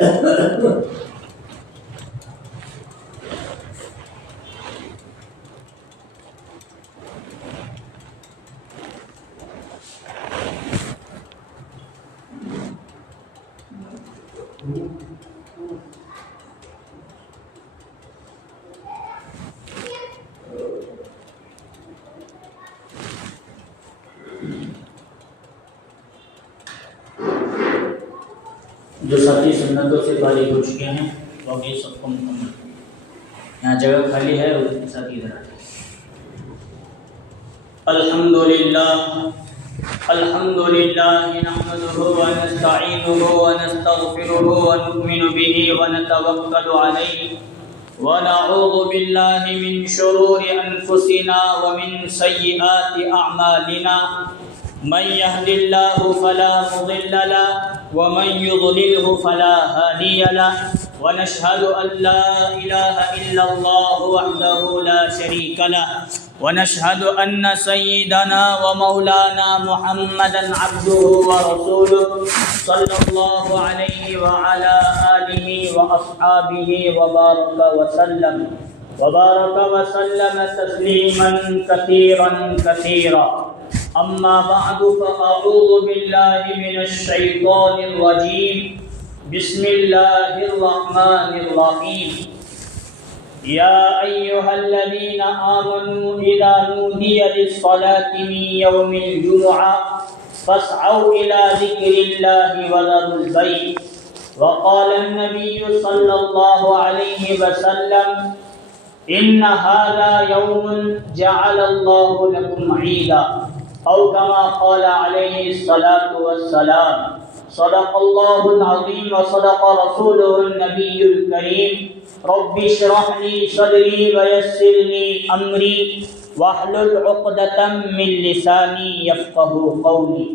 جو ساتھی سنتوں سے فارغ ہو چکے ہیں تو اب یہ سب کو مکمل یہاں جگہ خالی ہے اور ساتھی ادھر آتے الحمدللہ نحمده ونستعینه ونستغفره ونؤمن به ونتوکل علیہ ونعوذ باللہ من شرور انفسنا ومن سیئات اعمالنا من يهد الله فلا مضل له ومن يضلله فلا هادي له ونشهد أن لا إله إلا الله وحده لا شريك له ونشهد أن سيدنا ومولانا محمدا عبده ورسوله صلى الله عليه وعلى آله وأصحابه وبارك وسلم تسليما كثيرا كثيرا. أما بعد فأعوذ بالله من الشيطان الرجيم. بسم الله الرحمن الرحيم. يا أيها الذين آمنوا إذا نودي للصلاة من يوم الجمعة فاسعوا إلى ذكر الله وذروا البيع. وقال النبي صلى الله عليه وسلم إن هذا يوم جعل الله لكم عيدا أو كما قال عليه الصلاة والسلام. صدق الله العظيم وصدق رسوله النبي الكريم. رب اشرح لي صدري ويسر لي أمري واحلل عقدة من لساني يفقهوا قولي.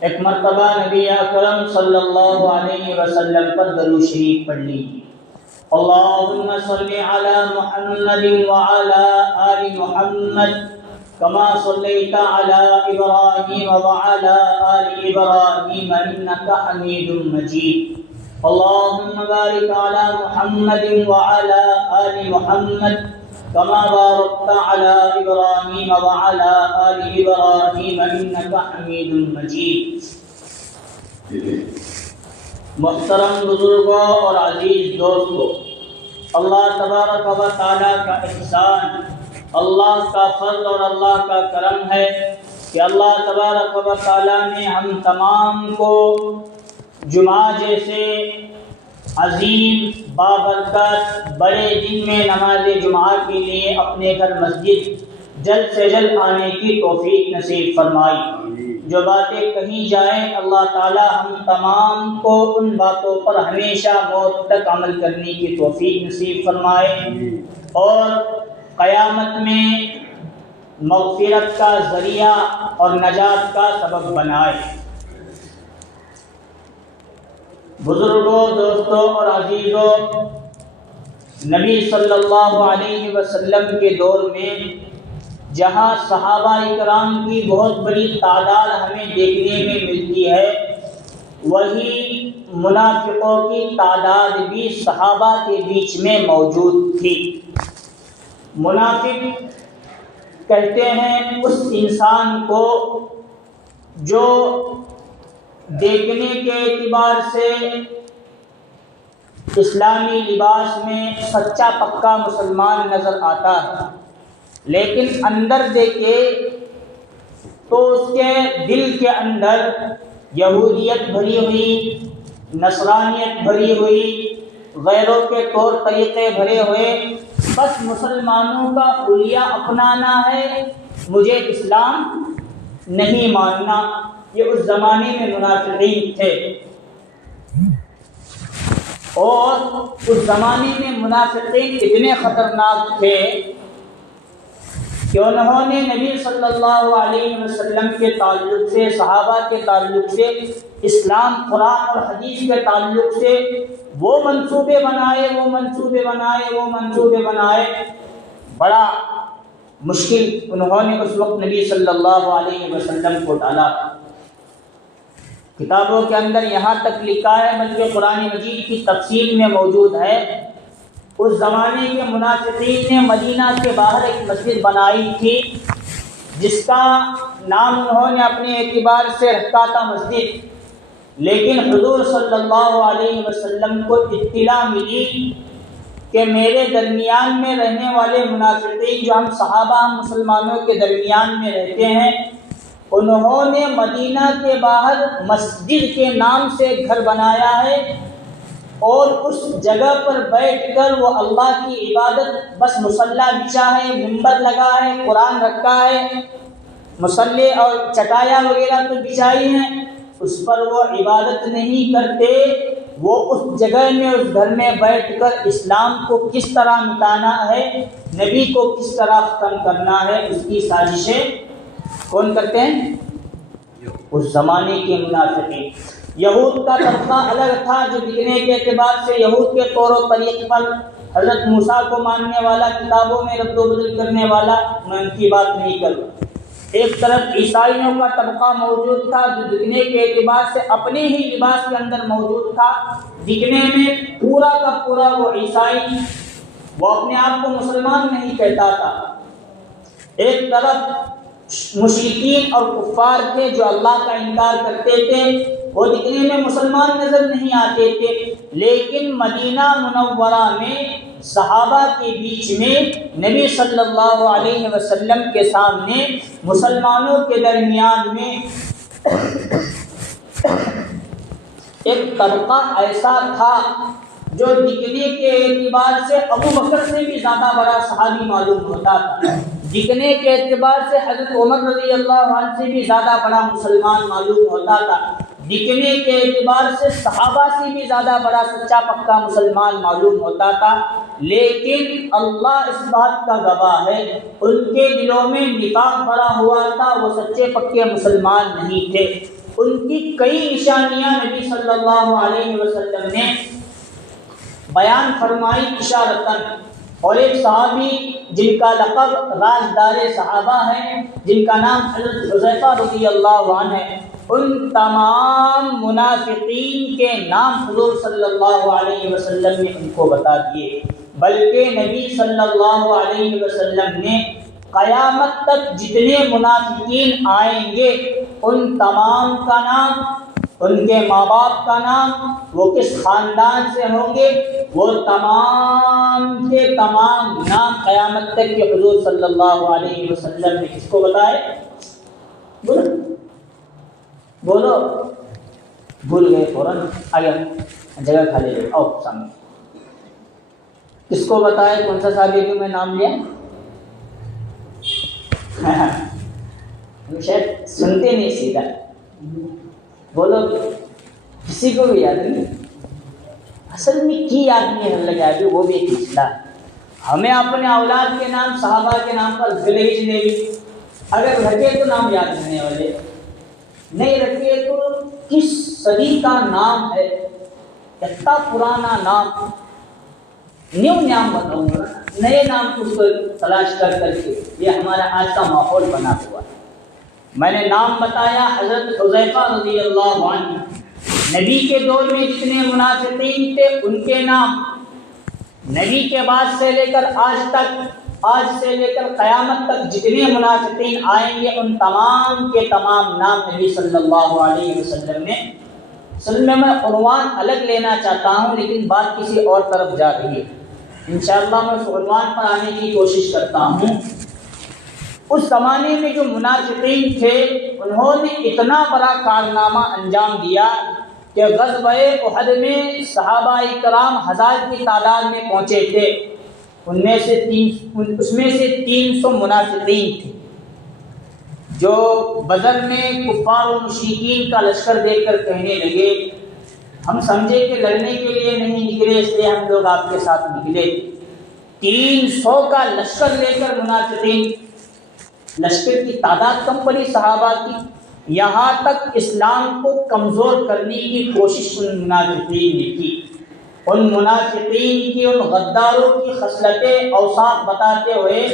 ایک مرتبہ نبی اکرم صلی اللہ علیہ وسلم پر درود شریف پڑھ لیجیے. اللهم صل على محمد وعلى آل محمد كما صليت على إبراهيم وعلى آل إبراهيم إنك حميد مجيد. اللهم بارك على محمد وعلى آل محمد كما باركت على إبراهيم وعلى آل إبراهيم إنك حميد مجيد. محترم بزرگوں اور عزیز دوستوں، اللہ تبارک و تعالیٰ کا احسان، اللہ کا فضل اور اللہ کا کرم ہے کہ اللہ تبارک و تعالیٰ نے ہم تمام کو جمعہ جیسے عظیم بابرکت بڑے دن میں نماز جمعہ کے لیے اپنے گھر مسجد جلد سے جلد آنے کی توفیق نصیب فرمائی. جو باتیں کہیں جائیں اللہ تعالیٰ ہم تمام کو ان باتوں پر ہمیشہ موت تک عمل کرنے کی توفیق نصیب فرمائے اور قیامت میں مغفرت کا ذریعہ اور نجات کا سبب بنائے. بزرگوں، دوستوں اور عزیزوں، نبی صلی اللہ علیہ وسلم کے دور میں جہاں صحابہ اکرام کی بہت بڑی تعداد ہمیں دیکھنے میں ملتی ہے، وہی منافقوں کی تعداد بھی صحابہ کے بیچ میں موجود تھی. منافق کہتے ہیں اس انسان کو جو دیکھنے کے اعتبار سے اسلامی لباس میں سچا پکا مسلمان نظر آتا ہے، لیکن اندر دیکھے تو اس کے دل کے اندر یہودیت بھری ہوئی، نصرانیت بھری ہوئی، غیروں کے طور طریقے بھرے ہوئے، بس مسلمانوں کا حلیہ اپنانا ہے، مجھے اسلام نہیں ماننا. یہ اس زمانے میں منافقین تھے، اور اس زمانے میں منافقین اتنے خطرناک تھے کہ انہوں نے نبی صلی اللہ علیہ وسلم کے تعلق سے، صحابہ کے تعلق سے، اسلام، قرآن اور حدیث کے تعلق سے وہ منصوبے بنائے. بڑا مشکل انہوں نے اس وقت نبی صلی اللہ علیہ وسلم کو ڈالا. کتابوں کے اندر یہاں تک لکھا ہے، بلکہ قرآن مجید کی تفسیر میں موجود ہے، اس زمانے کے منافقین نے مدینہ کے باہر ایک مسجد بنائی تھی جس کا نام انہوں نے اپنے اعتبار سے رکھا تھا مسجد، لیکن حضور صلی اللہ علیہ وسلم کو اطلاع ملی کہ میرے درمیان میں رہنے والے منافقین جو ہم صحابہ ہم مسلمانوں کے درمیان میں رہتے ہیں، انہوں نے مدینہ کے باہر مسجد کے نام سے گھر بنایا ہے اور اس جگہ پر بیٹھ کر وہ اللہ کی عبادت، بس مصلی بچھا ہے، منبر لگا ہے، قرآن رکھا ہے، مصلی اور چٹایا وغیرہ تو بچھائی ہیں، اس پر وہ عبادت نہیں کرتے، وہ اس جگہ میں اس گھر میں بیٹھ کر اسلام کو کس طرح مٹانا ہے، نبی کو کس طرح ختم کرنا ہے، اس کی سازشیں کون کرتے ہیں؟ اس زمانے کے منافقین۔ یہود کا طبقہ الگ تھا جو دکھنے کے اعتبار سے یہود کے طور و طریق پر حضرت موسیٰ کو ماننے والا، کتابوں میں رد و بدل کرنے والا، میں ان کی بات نہیں کروں۔ ایک طرف عیسائیوں کا طبقہ موجود تھا جو دکھنے کے اعتبار سے اپنے ہی لباس کے اندر موجود تھا، دکھنے میں پورا کا پورا وہ عیسائی، وہ اپنے آپ کو مسلمان نہیں کہتا تھا۔ ایک طرف مشرکین اور کفار تھے جو اللہ کا انکار کرتے تھے، وہ دکھنے میں مسلمان نظر نہیں آتے تھے، لیکن مدینہ منورہ میں صحابہ کے بیچ میں نبی صلی اللہ علیہ وسلم کے سامنے مسلمانوں کے درمیان میں ایک طبقہ ایسا تھا جو دکھنے کے اعتبار سے ابو بکر سے بھی زیادہ بڑا صحابی معلوم ہوتا تھا، دکھنے کے اعتبار سے حضرت عمر رضی اللہ عنہ سے بھی زیادہ بڑا مسلمان معلوم ہوتا تھا، دکھنے کے اعتبار سے صحابہ سے بھی زیادہ بڑا سچا پکا مسلمان معلوم ہوتا تھا، لیکن اللہ اس بات کا گواہ ہے ان کے دلوں میں نفاق بھرا ہوا تھا، وہ سچے پکے مسلمان نہیں تھے۔ ان کی کئی نشانیاں نبی صلی اللہ علیہ وسلم نے بیان فرمائی اشارتاً، اور ایک صحابی جن کا لقب رازدار صحابہ ہے، جن کا نام حضرت حذیفہ رضی اللہ عنہ ہے، ان تمام منافقین کے نام حضور صلی اللہ علیہ وسلم نے ان کو بتا دیے، بلکہ نبی صلی اللہ علیہ وسلم نے قیامت تک جتنے منافقین آئیں گے ان تمام کا نام، ان کے ماں باپ کا نام، وہ کس خاندان سے ہوں گے، وہ تمام کے تمام نام قیامت تک کے حضور صلی اللہ علیہ وسلم نے کس کو بتائے؟ بولو، بھول گئے فوراً، آگے جگہ کھا لے، آؤ سامنے، کس کو بتائے؟ کون سا صحابی جو میں نام لیا؟ شاید سنتے نہیں سیدھا، بولو، کسی کو بھی یاد نہیں، اصل میں کی یاد نہیں ہے لگا بھی، وہ بھی ایک مسئلہ ہے۔ ہمیں اپنے اولاد کے نام صحابہ کے نام پر گلیج نہیں، اگر رکھے تو نام یاد رہنے والے، نہیں رکھے تو کس صدی کا نام ہے، اتنا پرانا نام، نیو نام بتاؤں گا، نئے نام کو تلاش کر کے، یہ ہمارا آج کا ماحول بنا ہوا ہے۔ میں نے نام بتایا حضرت حذیفہ رضی اللہ عنہ، نبی کے دور میں جتنے منافقین تھے ان کے نام، نبی کے بعد سے لے کر آج تک، آج سے لے کر قیامت تک جتنے منافقین آئیں گے ان تمام کے تمام نام نبی صلی اللہ علیہ وسلم نے۔ اصل میں عنوان الگ لینا چاہتا ہوں لیکن بات کسی اور طرف جا رہی ہے، انشاءاللہ میں اس عنوان پر آنے کی کوشش کرتا ہوں۔ اس زمانے میں جو منافقین تھے انہوں نے اتنا بڑا کارنامہ انجام دیا کہ غزوہ احد میں صحابہ کرام 1000 کی تعداد میں پہنچے تھے، اس میں سے 300 منافقین تھے جو بدر میں کفار و مشرکین کا لشکر دیکھ کر کہنے لگے ہم سمجھے کہ لڑنے کے لیے نہیں نکلے اس لیے ہم لوگ آپ کے ساتھ نکلے۔ 300 کا لشکر لے کر منافقین، لشکر کی تعداد کم پڑی صحابہ کی، یہاں تک اسلام کو کمزور کرنے کی کوشش ان منافقین نے کی۔ ان منافقین کی، ان غداروں کی خصلتیں، اوصاف بتاتے ہوئے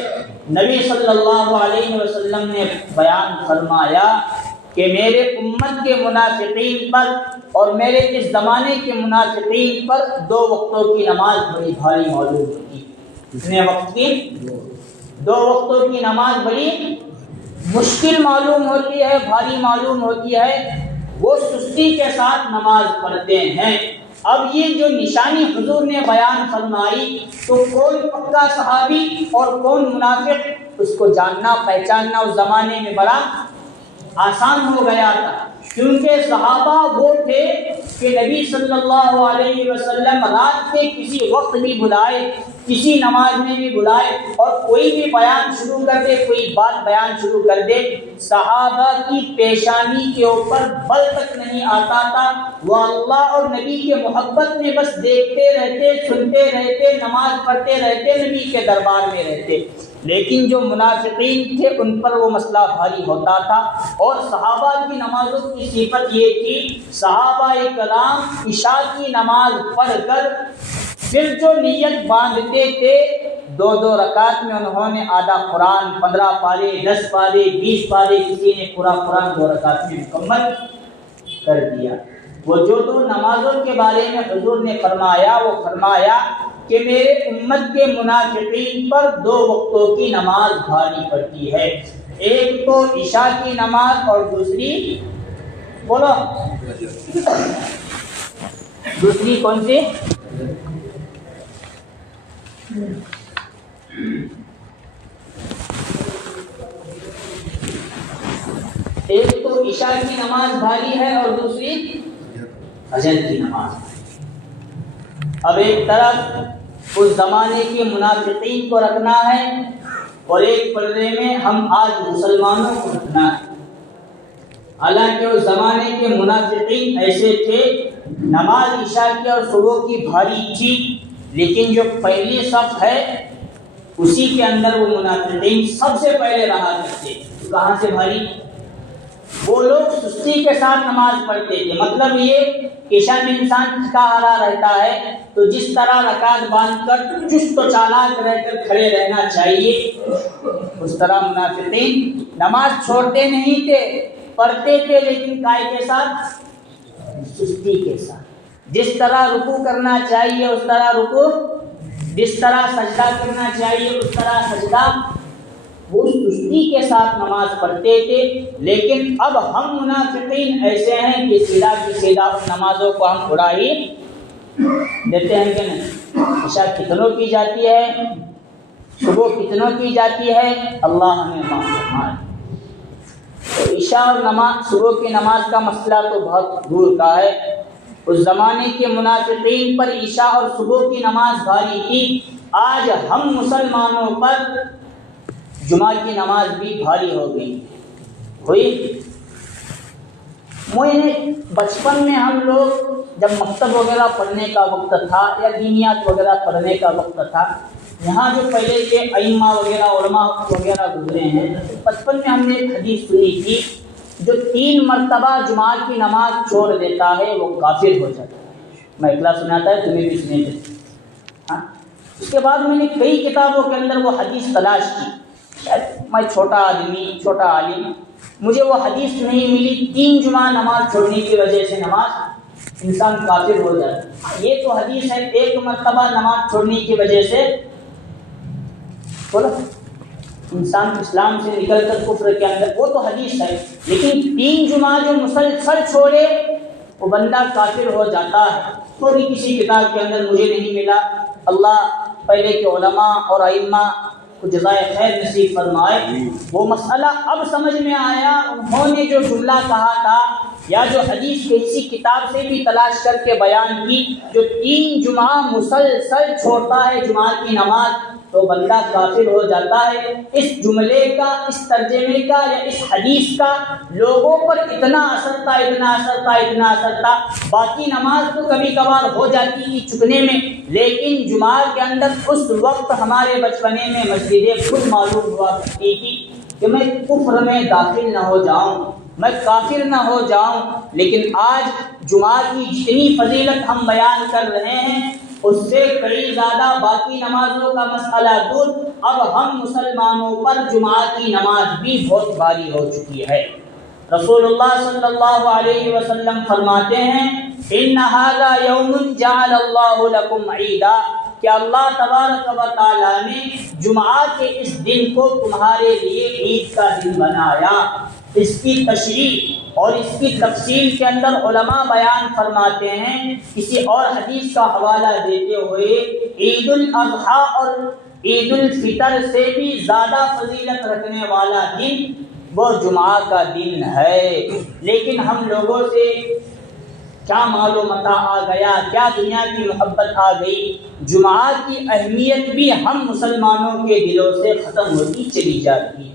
نبی صلی اللہ علیہ وسلم نے بیان فرمایا کہ میرے امت کے منافقین پر اور میرے اس زمانے کے منافقین پر 2 وقتوں کی نماز بڑی بھاری معلوم ہوتی ہے۔ کتنے وقت کی؟ 2 وقتوں کی نماز بڑی مشکل معلوم ہوتی ہے، بھاری معلوم ہوتی ہے، وہ سستی کے ساتھ نماز پڑھتے ہیں۔ اب یہ جو نشانی حضور نے بیان فرمائی تو کون پکا صحابی اور کون منافق اس کو جاننا پہچاننا اس زمانے میں بڑا آسان ہو گیا تھا، کیونکہ صحابہ وہ تھے کہ نبی صلی اللہ علیہ وسلم رات کے کسی وقت بھی بلائے، کسی نماز میں بھی بلائے اور کوئی بھی بیان شروع کر دے، کوئی بات بیان شروع کر دے، صحابہ کی پیشانی کے اوپر بل تک نہیں آتا تھا، وہ اللہ اور نبی کے محبت میں بس دیکھتے رہتے، سنتے رہتے، نماز پڑھتے رہتے، نبی کے دربار میں رہتے۔ لیکن جو منافقین تھے ان پر وہ مسئلہ بھاری ہوتا تھا، اور صحابہ کی نمازوں کی صفت یہ تھی، صحابہ کرام عشاء کی نماز پڑھ کر پھر جو نیت باندھتے تھے 2 رکعت میں انہوں نے آدھا قرآن، 15 پارے، 10 پارے، 20 پارے، کسی نے پورا قرآن 2 رکعت میں مکمل کر دیا۔ وہ جو 2 نمازوں کے بارے میں حضور نے فرمایا، وہ فرمایا کہ میرے امت کے منافقین پر 2 وقتوں کی نماز بھاری پڑتی ہے، ایک تو عشاء کی نماز اور دوسری بولو دوسری کون سی؟ ایک تو عشاء کی نماز بھاری ہے اور دوسری فجر کی نماز۔ اب ایک طرف اس زمانے کے منافقین کو رکھنا ہے اور ایک پردے میں ہم آج مسلمانوں کو رکھنا ہے۔ حالانکہ اس زمانے کے منافقین ایسے تھے، نماز عشاء کی اور صبح کی بھاری تھی، لیکن جو پہلی صف ہے اسی کے اندر وہ منافقین سب سے پہلے رہا کرتے۔ کہاں سے بھاری؟ وہ لوگ سستی کے ساتھ نماز پڑھتے تھے، مطلب یہ کہ عشاء میں انسان تھکا ہارا رہتا ہے تو جس طرح رکعت باندھ کر چست و چالاک رہ کر کھڑے رہنا چاہیے، اس طرح منافقین نماز چھوڑتے نہیں تھے، پڑھتے تھے، لیکن کائے کے ساتھ؟ سستی کے ساتھ۔ جس طرح رکوع کرنا چاہیے اس طرح رکوع، جس طرح سجدہ کرنا چاہیے اس طرح سجدہ، وہ سستی کے ساتھ نماز پڑھتے تھے۔ لیکن اب ہم منافقین ایسے ہیں کہ سیدھا کی سیدھا نمازوں کو ہم اڑا ہی دیتے ہیں کہ نہیں؟ عشاء کتنوں کی جاتی ہے، صبح کتنوں کی جاتی ہے، اللہ ہمیں معاف فرمائے۔ تو عشاء اور نماز صبح کی نماز کا مسئلہ تو بہت دور کا ہے۔ اس زمانے کے منافقین پر عشاء اور صبح کی نماز بھاری تھی، آج ہم مسلمانوں پر جمعہ کی نماز بھی بھاری ہو گئی ہوئی۔ بچپن میں ہم لوگ جب مکتب وغیرہ پڑھنے کا وقت تھا یا دینیات وغیرہ پڑھنے کا وقت تھا، یہاں جو پہلے کے ائمہ وغیرہ علماء وغیرہ گزرے ہیں، بچپن میں ہم نے ایک حدیث سنی تھی، جو 3 مرتبہ جمعہ کی نماز چھوڑ دیتا ہے وہ کافر ہو جاتا ہے۔ میں اکلا سناتا ہے، تمہیں بھی سنے تھے۔ اس کے بعد میں نے کئی کتابوں کے اندر وہ حدیث تلاش کی، میں چھوٹا آدمی، چھوٹا عالم، مجھے وہ حدیث نہیں ملی 3 جمعہ نماز چھوڑنے کی وجہ سے نماز انسان کافر ہو جاتا ہے۔ یہ تو حدیث ہے 1 مرتبہ نماز چھوڑنے کی وجہ سے بولو انسان اسلام سے نکل کر کفر کے اندر، وہ تو حدیث ہے، لیکن 3 جمعہ جو مسلسل چھوڑے وہ بندہ کافر ہو جاتا ہے۔ کوئی کسی کتاب کے اندر مجھے نہیں ملا۔ اللہ پہلے کے علماء اور ائمہ کو جزائے خیر نصیب فرمائے۔ وہ مسئلہ اب سمجھ میں آیا، انہوں نے جو جملہ کہا تھا یا جو حدیث کسی کتاب سے بھی تلاش کر کے بیان کی، جو 3 جمعہ مسلسل چھوڑتا ہے جمعہ کی نماز تو بندہ کافر ہو جاتا ہے۔ اس جملے کا، اس ترجمے کا یا اس حدیث کا لوگوں پر اتنا اثر تھا، اتنا اثر تھا، اتنا اثر تھا۔ باقی نماز تو کبھی کبھار ہو جاتی تھی چکنے میں، لیکن جمعہ کے اندر اس وقت ہمارے بچپنے میں مسجدیں خود معلوم ہوا کرتی تھی کہ میں کفر میں داخل نہ ہو جاؤں، میں کافر نہ ہو جاؤں۔ لیکن آج جمعہ کی جتنی فضیلت ہم بیان کر رہے ہیں اس سے کئی زیادہ باقی نمازوں کا مسئلہ دور، اب ہم مسلمانوں پر جمعہ کی نماز بھی بہت بھاری ہو چکی ہے۔ رسول اللہ صلی اللہ علیہ وسلم فرماتے ہیں ان ھذا یوم جعل اللہ لکم عیدا، کہ اللہ تبارک و تعالیٰ نے جمعہ کے اس دن کو تمہارے لیے عید کا دن بنایا۔ اس کی تشریح اور اس کی تفصیل کے اندر علماء بیان فرماتے ہیں، کسی اور حدیث کا حوالہ دیتے ہوئے، عید الاضحیٰ اور عید الفطر سے بھی زیادہ فضیلت رکھنے والا دن وہ جمعہ کا دن ہے۔ لیکن ہم لوگوں سے کیا معلومات آ گیا، کیا دنیا کی محبت آ گئی، جمعہ کی اہمیت بھی ہم مسلمانوں کے دلوں سے ختم ہوتی چلی جاتی ہے۔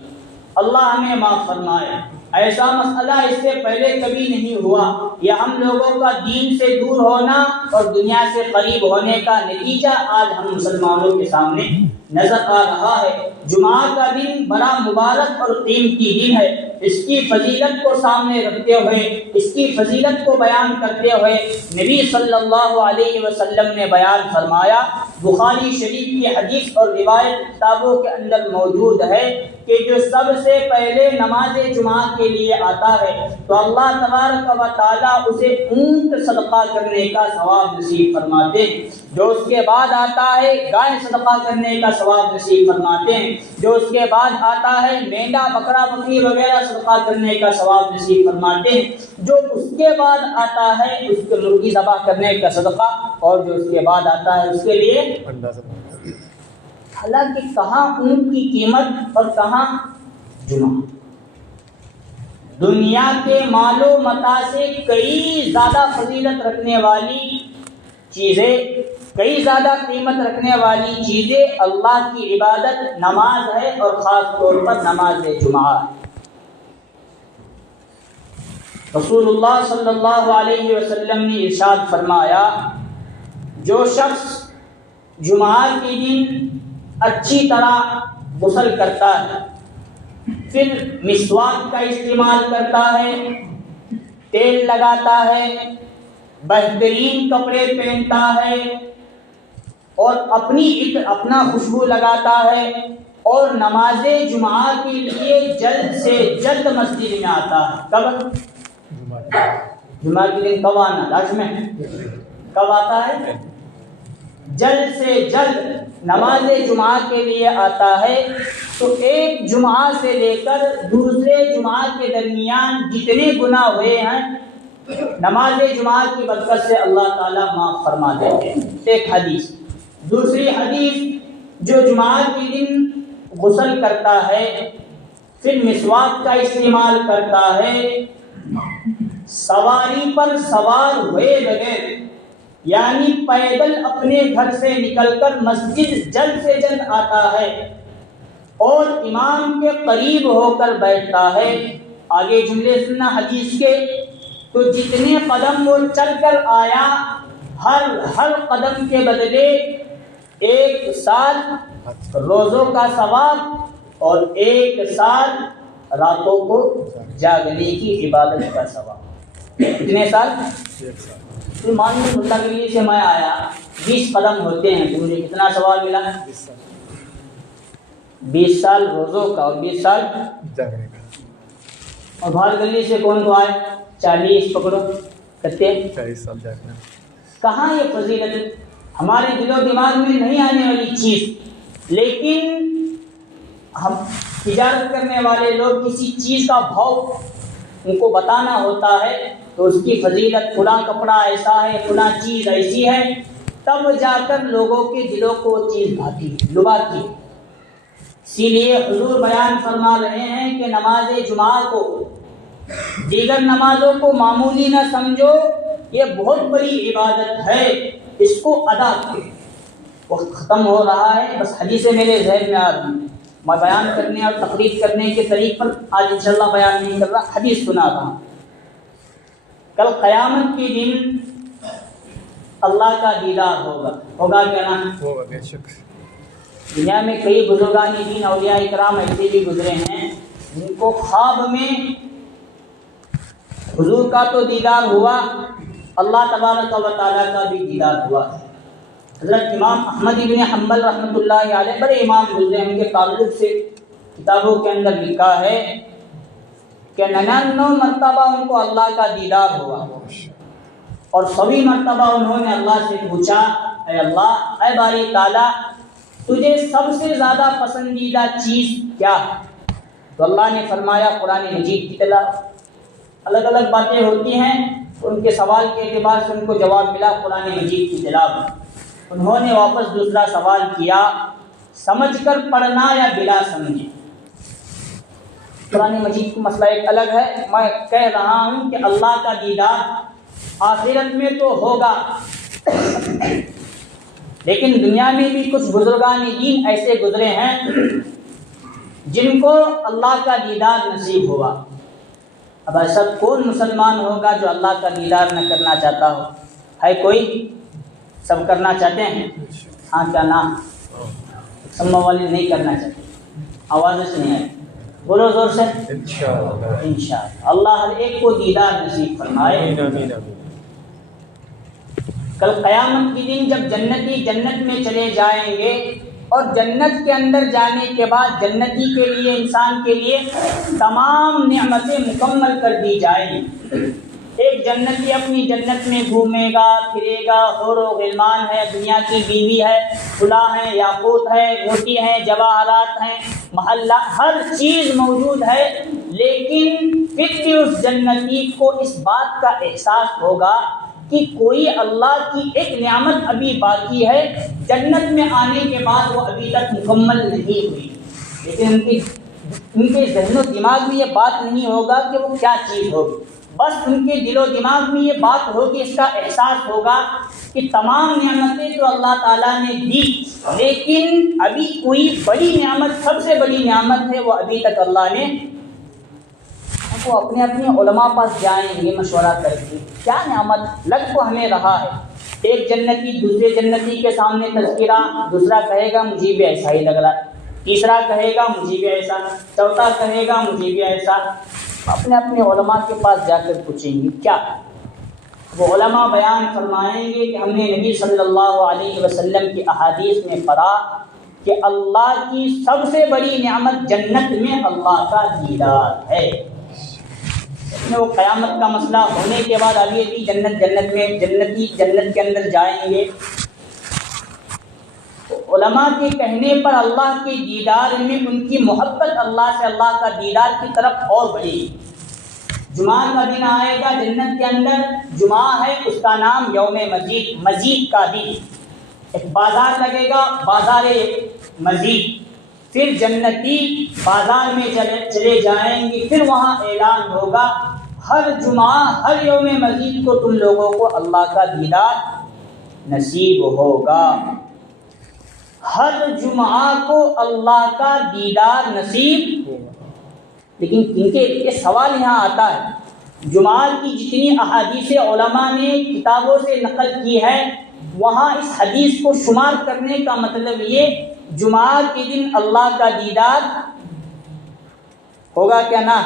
اللہ ہمیں معاف فرمائے۔ ایسا مسئلہ اس سے پہلے کبھی نہیں ہوا، یہ ہم لوگوں کا دین سے دور ہونا اور دنیا سے قریب ہونے کا نتیجہ آج ہم مسلمانوں کے سامنے نظر آ رہا ہے۔ جمعہ کا دن بڑا مبارک اور قیمتی دن ہے۔ اس کی فضیلت کو سامنے رکھتے ہوئے، اس کی فضیلت کو بیان کرتے ہوئے نبی صلی اللہ علیہ وسلم نے بیان فرمایا، بخاری شریف کی حدیث اور روایت کتابوں کے اندر موجود ہے کہ جو سب سے پہلے نماز جمعہ کے لیے آتا ہے تو اللہ تبارک و تعالیٰ اسے اونٹ صدقہ کرنے کا ثواب نصیب فرماتے ہیں، جو اس کے بعد آتا ہے گائے صدقہ کرنے کا ثواب نصیب فرماتے ہیں، جو اس کے بعد آتا ہے مینڈا بکرا بکری وغیرہ صدقہ کرنے کا ثواب نصیب فرماتے ہیں، جو اس کے بعد آتا ہے اس کے مرغی ذبح کرنے کا صدقہ، اور جو اس کے بعد آتا ہے اس کے لیے انڈا صدقہ۔ حالانکہ کہاں اونٹ کی قیمت اور کہاں جمعہ؟ دنیا کے مال و متاع سے کئی زیادہ فضیلت رکھنے والی چیزیں، کئی زیادہ قیمت رکھنے والی چیزیں اللہ کی عبادت نماز ہے، اور خاص طور پر نماز جمعہ ہے۔ رسول اللہ صلی اللہ علیہ وسلم نے ارشاد فرمایا، جو شخص جمعہ کے دن اچھی طرح غسل کرتا ہے، پھر مسواک کا استعمال کرتا ہے، تیل لگاتا ہے، بہترین کپڑے پہنتا ہے، اور اپنا خوشبو لگاتا ہے، اور نماز جمعہ کے لیے جلد سے جلد مسجد میں آتا ہے۔ کب؟ جمعہ کے دن کب آنا؟ لاش میں کب آتا ہے؟ جلد سے جلد نماز جمعہ کے لیے آتا ہے، تو ایک جمعہ سے لے کر دوسرے جمعہ کے درمیان جتنے گناہ ہوئے ہیں نماز جمعہ کی برکت سے اللہ تعالیٰ معاف فرما دیتے ہیں۔ ایک حدیث۔ دوسری حدیث، جو جمعہ کے دن غسل کرتا ہے، پھر مسواک کا استعمال کرتا ہے، سواری پر سوار ہوئے بغیر، یعنی پیدل اپنے گھر سے نکل کر مسجد جلد سے جلد آتا ہے اور امام کے قریب ہو کر بیٹھتا ہے۔ آگے جملے سننا حدیث کے، تو جتنے قدم وہ چل کر آیا، ہر قدم کے بدلے 1 سال روزوں کا ثواب اور 1 سال راتوں کو جاگنے کی عبادت کا ثواب۔ کتنے سال؟ 1 سال۔ تو مان لو مستقبل سے میں آیا، 20 قدم ہوتے ہیں، تو مجھے کتنا ثواب ملا؟ 20 سال روزوں کا اور 20 سال جاگنے کا۔ اور باہر گلی سے کون تو آئے 40 پکڑو کتے 40 سال جاگنا۔ کہاں یہ فضیلت؟ ہمارے دل و دماغ میں نہیں آنے والی چیز، لیکن ہم تجارت کرنے والے لوگ کسی چیز کا بھاؤ ان کو بتانا ہوتا ہے تو اس کی فضیلت، فلاں کپڑا ایسا ہے، فلاں چیز ایسی ہے، تب جا کر لوگوں کے دلوں کو وہ چیز بھاتی لبھاتی۔ اسی لیے حضور بیان فرما رہے ہیں کہ نماز جمعہ کو دیگر نمازوں کو معمولی نہ سمجھو، یہ بہت بڑی عبادت ہے، اس کو ادا کرو۔ وقت ختم ہو رہا ہے، بس حدیثیں میرے ذہن میں آ رہی ہیں، میں بیان کرنے اور تقریر کرنے کے طریق پر آج انشاءاللہ بیان نہیں کر رہا، حدیث سنا رہا ہوں۔ کل قیامت کے دن اللہ کا دیدار ہوگا کیا نا؟ ہوگا بے شک۔ دنیا میں کئی بزرگان دین اولیاء اکرام ایسے بھی گزرے ہیں جن کو خواب میں حضور کا تو دیدار ہوا، اللہ تبارک و تعالیٰ کا بھی دیدار ہوا ہے۔ حضرت امام احمد ابن حنبل رحمۃ اللہ علیہ بڑے امام گزرے، ان کے تعلق سے کتابوں کے اندر لکھا ہے کہ 99 مرتبہ ان کو اللہ کا دیدار ہوا اور 100ویں مرتبہ انہوں نے اللہ سے پوچھا اے اللہ، اے باری تعالیٰ، تجھے سب سے زیادہ پسندیدہ چیز کیا ہے؟ تو اللہ نے فرمایا قرآن مجید کی تلاوت۔ الگ الگ باتیں ہوتی ہیں، ان کے سوال کے اعتبار سے ان کو جواب ملا قرآن مجید کی تلاوت۔ انہوں نے واپس دوسرا سوال کیا، سمجھ کر پڑھنا یا بلا سمجھے؟ قرآن مجید کا مسئلہ ایک الگ ہے، میں کہہ رہا ہوں کہ اللہ کا دیدار آخرت میں تو ہوگا، لیکن دنیا میں بھی کچھ بزرگان دین ایسے گزرے ہیں جن کو اللہ کا دیدار نصیب ہوا۔ اب ایسا کون مسلمان ہوگا جو اللہ کا دیدار نہ کرنا چاہتا ہو؟ ہے کوئی؟ سب کرنا چاہتے ہیں؟ ہاں کیا نام؟ سمجھنے والے نہیں کرنا چاہتے، آواز سے نہیں آئی، بولو زور سے انشاءاللہ۔ اللہ ہر ایک کو دیدار نصیب فرمائے۔ کل قیامت کے دن جب جنتی جنت میں چلے جائیں گے اور جنت کے اندر جانے کے بعد جنتی کے لیے، انسان کے لیے تمام نعمتیں مکمل کر دی جائیں گی۔ ایک جنتی اپنی جنت میں گھومے گا، پھرے گا، حور و غلمان ہے، دنیا کی بیوی ہے، کھلا ہے، یاقوت ہے، موتی ہے، جواہرات ہیں، محلہ، ہر چیز موجود ہے، لیکن پھر بھی اس جنتی کو اس بات کا احساس ہوگا کہ کوئی اللہ کی ایک نعمت ابھی باقی ہے، جنت میں آنے کے بعد وہ ابھی تک مکمل نہیں ہوئی، لیکن ان کے ذہن و دماغ میں یہ بات نہیں ہوگا کہ وہ کیا چیز ہوگی، بس ان کے دل و دماغ میں یہ بات ہوگی، اس کا احساس ہوگا کہ تمام نعمتیں تو اللہ تعالیٰ نے دی، لیکن ابھی کوئی بڑی نعمت، سب سے بڑی نعمت ہے، وہ ابھی تک اللہ نے، وہ اپنے علماء پاس جائیں گے مشورہ کر کے، کیا نعمت لگ کو ہمیں رہا ہے۔ ایک جنتی دوسرے جنتی کے سامنے تذکرہ، دوسرا کہے گا مجھے بھی ایسا ہی لگ رہا ہے، تیسرا کہے گا مجھے بھی ایسا، چوتھا کہے گا مجھے بھی ایسا۔ اپنے علماء کے پاس جا کر پوچھیں گے کیا؟ وہ علماء بیان فرمائیں گے کہ ہم نے نبی صلی اللہ علیہ وسلم کی احادیث میں پڑھا کہ اللہ کی سب سے بڑی نعمت جنت میں اللہ کا دیدار ہے۔ وہ قیامت کا مسئلہ ہونے کے بعد ابھی جنت میں جنتی جنت کے اندر جائیں گے، علماء کے کہنے پر اللہ کے دیدار میں ان کی محبت اللہ سے، اللہ کا دیدار کی طرف اور بڑھی۔ جمعہ کا دن آئے گا جنت کے اندر، جمعہ ہے، اس کا نام یوم مزید، مزید کا دن، ایک بازار لگے گا، بازار مزید، پھر جنتی بازار میں چلے جائیں گے، پھر وہاں اعلان ہوگا ہر جمعہ، ہر یوم مزید کو تم لوگوں کو اللہ کا دیدار نصیب ہوگا، ہر جمعہ کو اللہ کا دیدار نصیب ہوگا۔ لیکن کیونکہ یہ سوال یہاں آتا ہے، جمعہ کی جتنی احادیث علماء نے کتابوں سے نقل کی ہے، وہاں اس حدیث کو شمار کرنے کا مطلب یہ، جمعہ کے دن اللہ کا دیدار ہوگا کیا نہ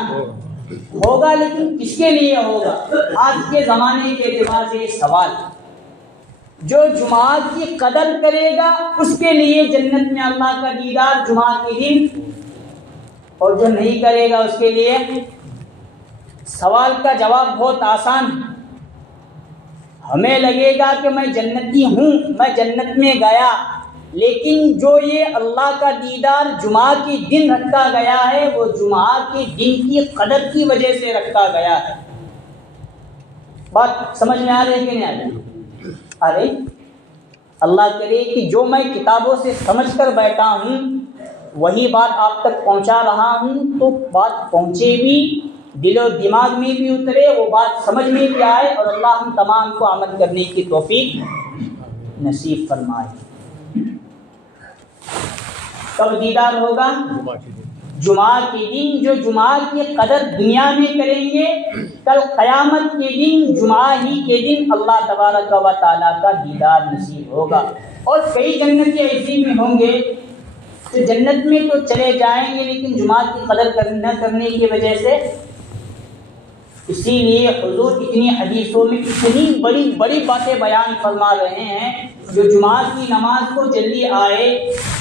ہوگا، لیکن کس کے لیے ہوگا؟ آج کے زمانے کے اعتبار سے یہ سوال، جو جمعہ کی قدر کرے گا اس کے لیے جنت میں اللہ کا دیدار جمعہ کے دن، اور جو نہیں کرے گا اس کے لیے۔ سوال کا جواب بہت آسان ہے، ہمیں لگے گا کہ میں جنتی ہوں، میں جنت میں گیا، لیکن جو یہ اللہ کا دیدار جمعہ کے دن رکھا گیا ہے، وہ جمعہ کے دن کی قدر کی وجہ سے رکھا گیا ہے۔ بات سمجھ میں آ رہی ہے کہ نہیں آ رہی؟ آ رہی؟ اللہ کرے کہ جو میں کتابوں سے سمجھ کر بیٹھا ہوں وہی بات آپ تک پہنچا رہا ہوں، تو بات پہنچے بھی، دل و دماغ میں بھی اترے، وہ بات سمجھ میں بھی آئے، اور اللہ ہم تمام کو عمل کرنے کی توفیق نصیب فرمائے۔ کب دیدار ہوگا؟ جمعہ کے دن، جو جمعہ کی قدر دنیا میں کریں گے، کل قیامت کے دن جمعہ ہی کے دن اللہ تبارک و تعالیٰ کا دیدار نصیب ہوگا۔ اور کئی جنتی ایسی میں ہوں گے تو جنت میں تو چلے جائیں گے، لیکن جمعہ کی قدر نہ کرنے کی وجہ سے اسی لیے حضور اتنی حدیثوں میں اتنی بڑی بڑی باتیں بیان فرما رہے ہیں، جو جمعہ کی نماز کو جلدی آئے،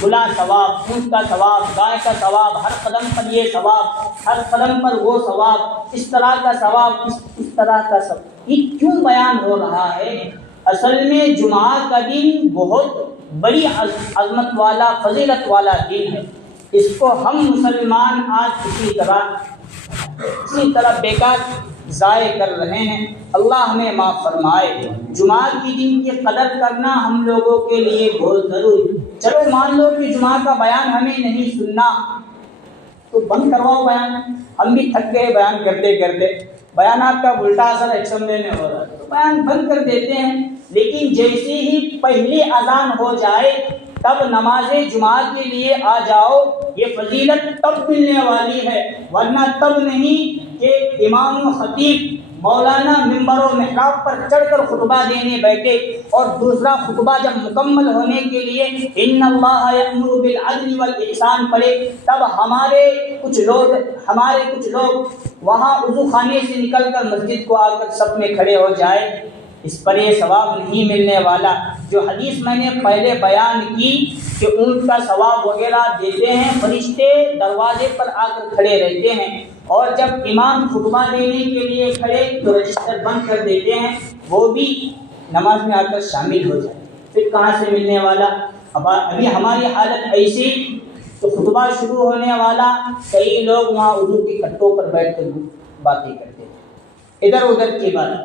بلا ثواب، اونٹ کا ثواب، گائے کا ثواب، ہر قدم پر یہ ثواب، ہر قدم پر وہ ثواب، اس طرح کا ثواب، اس طرح کا ثواب، یہ کیوں بیان ہو رہا ہے؟ اصل میں جمعہ کا دن بہت بڑی عظمت والا، فضیلت والا دن ہے۔ اس کو ہم مسلمان آج اسی طرح بیکار ضائع کر رہے ہیں۔ اللہ ہمیں معاف فرمائے۔ جمعہ کی دن کی قدر کرنا ہم لوگوں کے لیے بہت ضروری۔ چلو مان لو کہ جمعہ کا بیان ہمیں نہیں سننا، تو بند کرواؤ بیان۔ ہم بھی تھک گئے بیان کرتے کرتے، بیانات کا الٹا اثر اسمبلی میں ہو رہا ہے، تو بیان بند کر دیتے ہیں۔ لیکن جیسے ہی پہلی اذان ہو جائے تب نماز جمعہ کے لیے آ جاؤ، یہ فضیلت تب ملنے والی ہے، ورنہ تب نہیں کہ امام و خطیب مولانا ممبر و محراب پر چڑھ کر خطبہ دینے بیٹھے اور دوسرا خطبہ جب مکمل ہونے کے لیے ان اللہ یأمر بالعدل والاحسان پڑھے، تب ہمارے کچھ لوگ وہاں وضو خانے سے نکل کر مسجد کو آ کر صف میں کھڑے ہو جائے، اس پر یہ ثواب نہیں ملنے والا۔ جو حدیث میں نے پہلے بیان کی کہ اونٹ کا ثواب وغیرہ دیتے ہیں، فرشتے دروازے پر آ کر کھڑے رہتے ہیں، اور جب امام خطبہ دینے کے لیے کھڑے تو رجسٹر بند کر دیتے ہیں، وہ بھی نماز میں آ کر شامل ہو جائے۔ پھر کہاں سے ملنے والا؟ ابھی ہماری حالت ایسی، تو خطبہ شروع ہونے والا، کئی لوگ وہاں وضو کے کٹوں پر بیٹھ کر باتیں کرتے ہیں، ادھر ادھر کی بات۔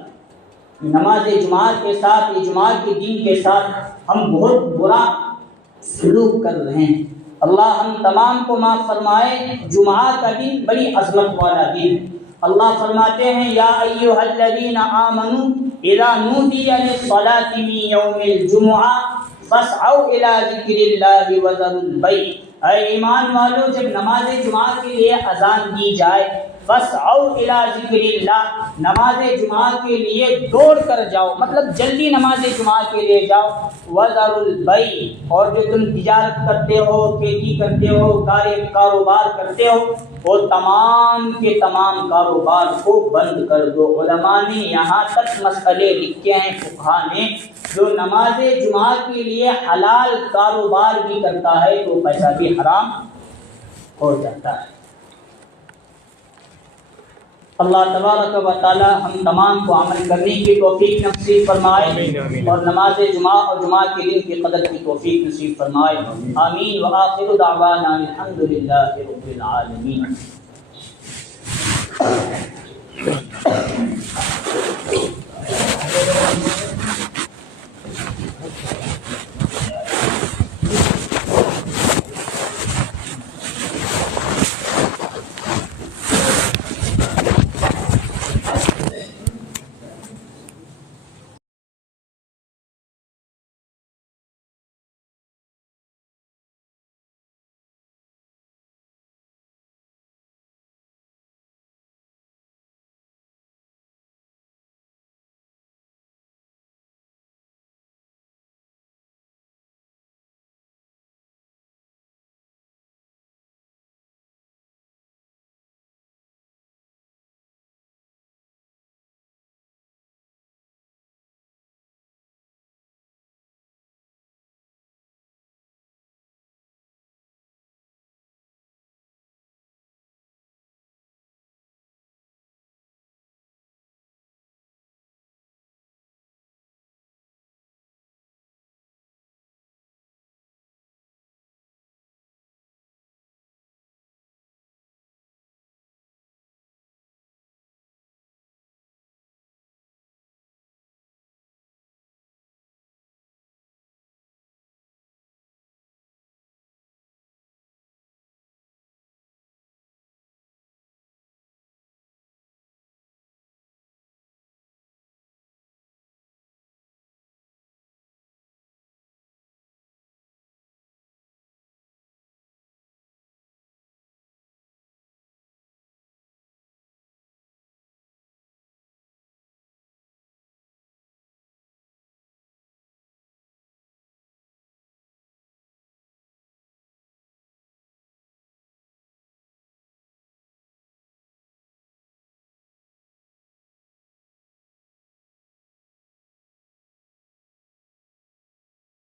نماز جمعہ کے ساتھ، جمعہ کے دن کے ساتھ ہم بہت برا سلوک کر رہے ہیں۔ اللہ ہم تمام کو معاف فرمائے۔ جمعہ کا دن بڑی عظمت والا دن ہے۔ اللہ فرماتے ہیں یا ایھا الذین آمنوا اذا نودی للصلاۃ من یوم الجمعہ فاسعوا الی ذکر اللہ وذروا البیع۔ اے ایمان والو، جب نماز جمعہ کے لیے اذان دی جائے، فاسعوا الی ذکر اللہ، نماز جمعہ کے لیے دوڑ کر جاؤ، مطلب جلدی نماز جمعہ کے لیے جاؤ، وذروا البیع، اور جو تم تجارت کرتے ہو، کھیتی کرتے ہو، کاروبار کرتے ہو، وہ تمام کے تمام کاروبار کو بند کر دو۔ علماء نے یہاں تک مسئلے لکھے ہیں، فقہاء نے، جو نماز جمعہ کے لیے حلال کاروبار بھی کرتا ہے تو پیسہ بھی حرام ہو جاتا ہے۔ اللہ تبارک و تعالی ہم تمام کو عمل کرنے کی توفیق نصیب فرمائے، اور نماز جمعہ اور جمعہ کے دن کی قدر کی توفیق نصیب فرمائے۔ آمین۔ وآخر دعوانا الحمدللہ رب العالمین۔